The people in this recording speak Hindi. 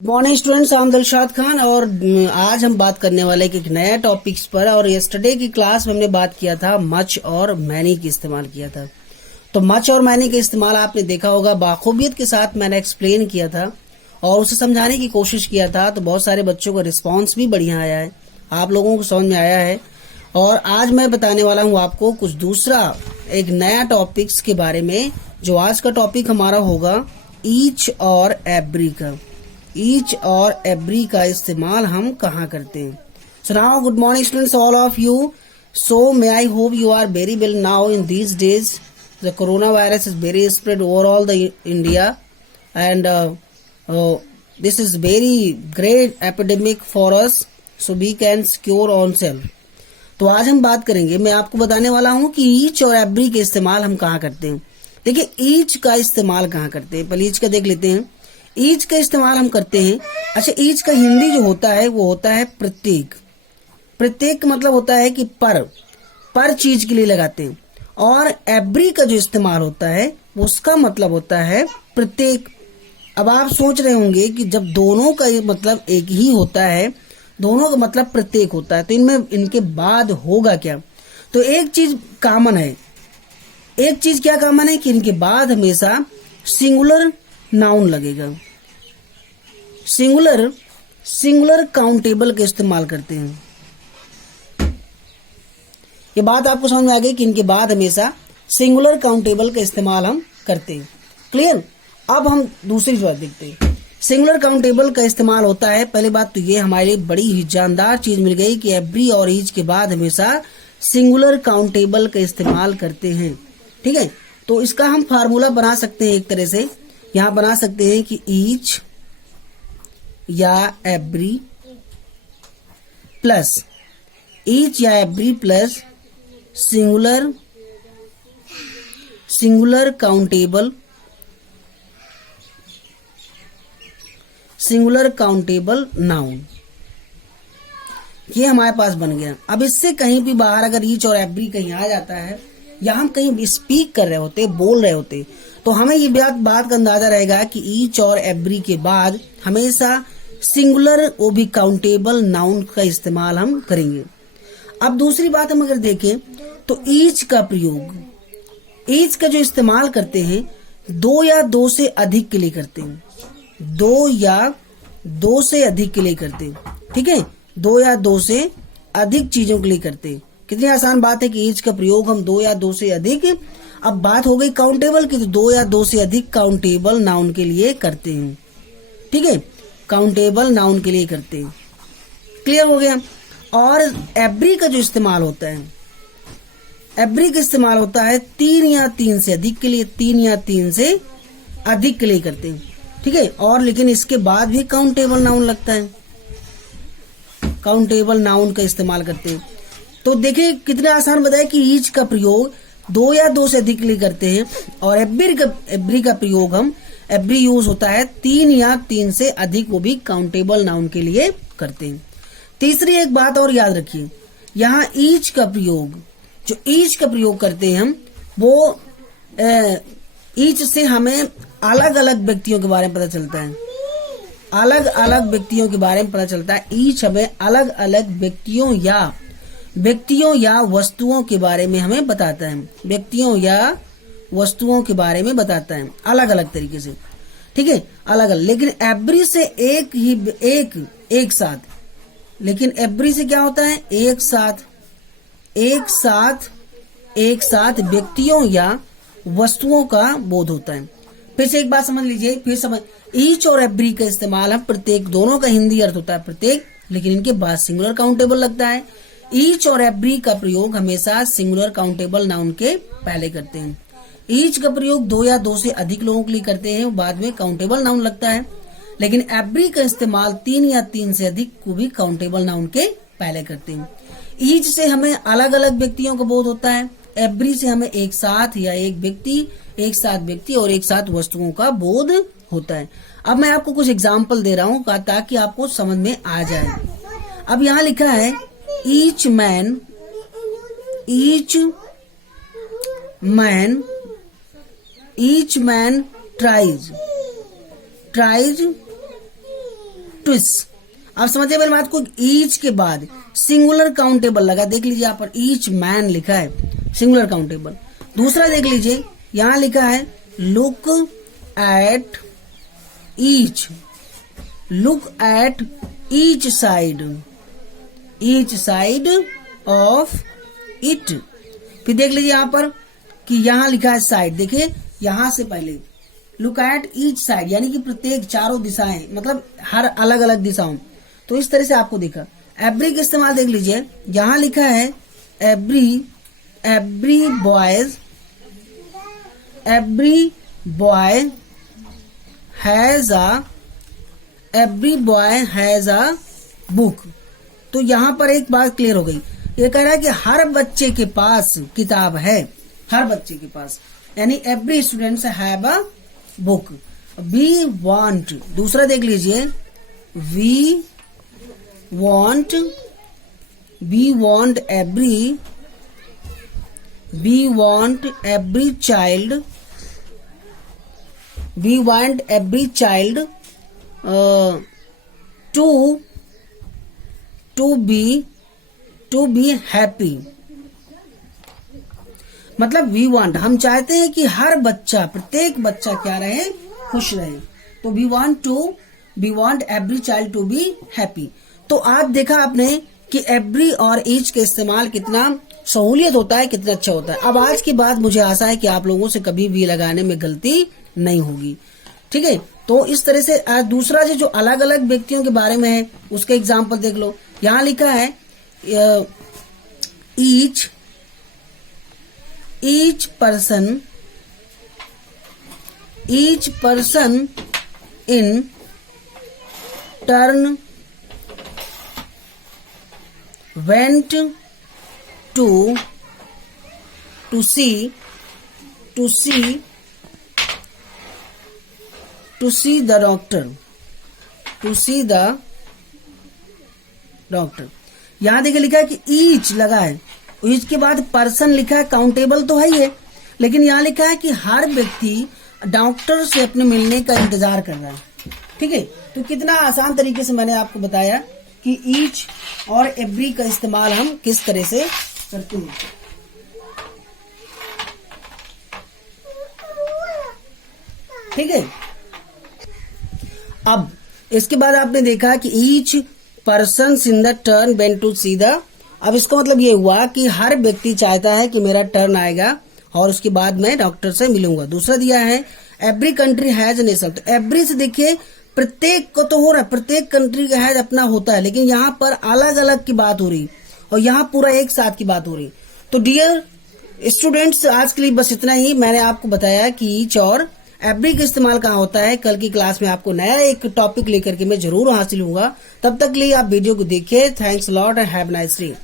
Morning students, I am Dilshad Khan और आज हम बात करने वाले एक नया टॉपिक्स पर। और यस्टरडे की क्लास में हमने बात किया था मच और मैनी की इस्तेमाल किया था। तो मच और मैनी के इस्तेमाल आपने देखा होगा, बाखूबियत के साथ मैंने एक्सप्लेन किया था और उसे समझाने की कोशिश किया था। तो बहुत सारे बच्चों का रिस्पॉन्स भी बढ़िया आया है, आप लोगों को समझ में आया है। और आज मैं बताने वाला हूँ आपको कुछ दूसरा एक नया टॉपिक्स के बारे में, जो आज का टॉपिक हमारा होगा ईच और एवरी का। ईच और एवरी का इस्तेमाल हम कहाँ करते हैं। So now good morning students, all of you. So may I hope you are very well now in these days. The coronavirus is very spread over all the India, and this is very great epidemic for us. So we can secure ourselves. तो आज हम बात करेंगे, मैं आपको बताने वाला हूँ कि ईच और एवरी के इस्तेमाल हम कहाँ करते हैं। देखिए, ईच का इस्तेमाल कहाँ करते हैं, पहले ईच का देख लेते हैं। ईच का इस्तेमाल हम करते हैं, अच्छा, ईच का हिंदी जो होता है वो होता है प्रत्येक। प्रत्येक का मतलब होता है कि पर चीज के लिए लगाते हैं। और एवरी का जो इस्तेमाल होता है उसका मतलब होता है प्रत्येक। अब आप सोच रहे होंगे कि जब दोनों का मतलब एक ही होता है, दोनों का मतलब प्रत्येक होता है, तो इनमें इनके बाद होगा क्या। तो एक चीज कॉमन है, एक चीज क्या कॉमन है कि इनके बाद हमेशा सिंगुलर नाउन लगेगा। सिंगुलर काउंटेबल का इस्तेमाल करते हैं। ये बात आपको समझ में आ गई कि इनके बाद हमेशा सिंगुलर काउंटेबल का इस्तेमाल हम करते हैं। क्लियर। अब हम दूसरी बात देखते हैं। सिंगुलर काउंटेबल का इस्तेमाल होता है, पहली बात तो ये हमारे लिए बड़ी ही जानदार चीज मिल गई कि एवरी और ईच के बाद हमेशा सिंगुलर काउंटेबल का इस्तेमाल करते हैं। ठीक है, तो इसका हम फार्मूला बना सकते हैं एक तरह से। यहां बना सकते हैं कि ईच या एवरी प्लस ईच या every plus singular countable noun, ये हमारे पास बन गया। अब इससे कहीं भी बाहर अगर ईच और एवरी कहीं आ जाता है, या हम कहीं स्पीक कर रहे होते, बोल रहे होते, तो हमें ये बात का अंदाजा रहेगा कि ईच और एवरी के बाद हमेशा सिंगुलर वो भी काउंटेबल नाउन का इस्तेमाल हम करेंगे। अब दूसरी बात हम अगर देखें तो ईच का प्रयोग, ईच का जो इस्तेमाल करते हैं दो या दो से अधिक के लिए करते हैं। दो या दो से अधिक के लिए करते हैं। ठीक है, दो या दो से अधिक चीजों के लिए करते हैं। कितनी आसान बात है कि ईच का प्रयोग हम दो या दो से अधिक। अब बात हो गई काउंटेबल की, तो दो या दो से अधिक काउंटेबल नाउन के लिए करते हैं। ठीक है, काउंटेबल नाउन के लिए करते हैं। क्लियर हो गया। और एवरी का जो इस्तेमाल होता है, एवरी का इस्तेमाल होता है तीन या तीन से अधिक के लिए, तीन या तीन से अधिक के लिए करते हैं। ठीक है, और लेकिन इसके बाद भी काउंटेबल नाउन लगता है, काउंटेबल नाउन का इस्तेमाल करते हैं। तो देखिए कितना आसान बताया कि ईच का प्रयोग दो या दो से अधिक के लिए करते हैं, और एवरी का प्रयोग हम एवरी यूज होता है तीन या तीन से अधिक, वो भी काउंटेबल नाउन के लिए करते हैं। तीसरी एक बात और याद रखिए, यहाँ ईच का प्रयोग, जो ईच का प्रयोग करते हैं हम, वो ईच से हमें अलग अलग व्यक्तियों के बारे में पता चलता है। अलग अलग व्यक्तियों के बारे में पता चलता है। ईच हमें अलग अलग व्यक्तियों या वस्तुओं के बारे में हमें बताता है। व्यक्तियों या वस्तुओं के बारे में बताता है अलग अलग तरीके से। ठीक है, अलग अलग। लेकिन एवरी से एक साथ, लेकिन एवरी से क्या होता है, एक साथ व्यक्तियों या वस्तुओं का बोध होता है। फिर से एक बात समझ लीजिए, ईच और एवरी का इस्तेमाल हम प्रत्येक, दोनों का हिंदी अर्थ होता है प्रत्येक, लेकिन इनके बाद सिंगुलर काउंटेबल लगता है। ईच और एवरी का प्रयोग हमेशा सिंगुलर काउंटेबल नाउन के पहले करते हैं। ईच का प्रयोग दो या दो से अधिक लोगों के लिए करते हैं, बाद में काउंटेबल नाउन लगता है। लेकिन एवरी का इस्तेमाल तीन या तीन से अधिक को भी काउंटेबल नाउन के पहले करते हैं। ईच से हमें अलग अलग व्यक्तियों का बोध होता है, एवरी से हमें एक साथ या एक व्यक्ति और एक साथ वस्तुओं का बोध होता है। अब मैं आपको कुछ एग्जाम्पल दे रहा हूँ ताकि आपको समझ में आ जाए। अब यहाँ लिखा है ईच मैन tries कंट्रीज। आप समझिए मेरी बात को, ईच के बाद सिंगुलर काउंटेबल लगा, देख लीजिए यहाँ पर ईच मैन लिखा है, सिंगुलर काउंटेबल। दूसरा देख लीजिए यहां लिखा है look at each, look at each side of it. फिर देख लीजिए यहां पर कि यहां लिखा है साइड, देखिए यहां से पहले लुक एट ईच साइड यानी कि प्रत्येक चारों दिशाएं, मतलब हर अलग अलग दिशाओं। तो इस तरह से आपको दिखा। एवरी का इस्तेमाल देख लीजिए, यहां लिखा है every boy has a book. तो यहां पर एक बात क्लियर हो गई, ये कह रहा है कि हर बच्चे के पास किताब है, हर बच्चे के पास, यानी every students have a book. We want, दूसरा देख लीजिए we want every child to be happy। मतलब वी वांट, हम चाहते हैं कि हर बच्चा, प्रत्येक बच्चा क्या रहे, खुश रहे। तो we want every child to be happy. तो आज देखा आपने कि एवरी और ईच का इस्तेमाल कितना सहूलियत होता है, कितना अच्छा होता है। अब आज की बात मुझे आशा है कि आप लोगों से कभी भी लगाने में गलती नहीं होगी, ठीक है। तो इस तरह से आज दूसरा जो अलग अलग व्यक्तियों के बारे में है उसका एग्जाम्पल देख लो। यहां लिखा है each person in turn went to see the doctor. यहां देखिए लिखा है कि ईच लगा है, ईच के बाद पर्सन लिखा है, काउंटेबल तो है ही है, लेकिन यहां लिखा है कि हर व्यक्ति डॉक्टर से अपने मिलने का इंतजार कर रहा है, ठीक है। तो कितना आसान तरीके से मैंने आपको बताया कि ईच और एवरी का इस्तेमाल हम किस तरह से करते हैं। ठीक है, अब इसके बाद आपने देखा कि each person in the turn went to see the. अब इसका मतलब ये हुआ कि हर व्यक्ति चाहता है कि मेरा टर्न आएगा और उसके बाद मैं डॉक्टर से मिलूंगा। दूसरा दिया है एवरी कंट्री हैज नेशन। तो एवरी से देखिए प्रत्येक को तो हो रहा है, प्रत्येक कंट्री का हैज अपना होता है, लेकिन यहाँ पर अलग अलग की बात हो रही और यहाँ पूरा एक साथ की बात हो रही। तो डियर स्टूडेंट्स, आज के लिए बस इतना ही। मैंने आपको बताया कि ईच और एवरी का इस्तेमाल कहाँ होता है। कल की क्लास में आपको नया एक टॉपिक लेकर के मैं जरूर हासिल हूंगा। तब तक के लिए आप वीडियो को देखिए। Thanks lot and have nice day.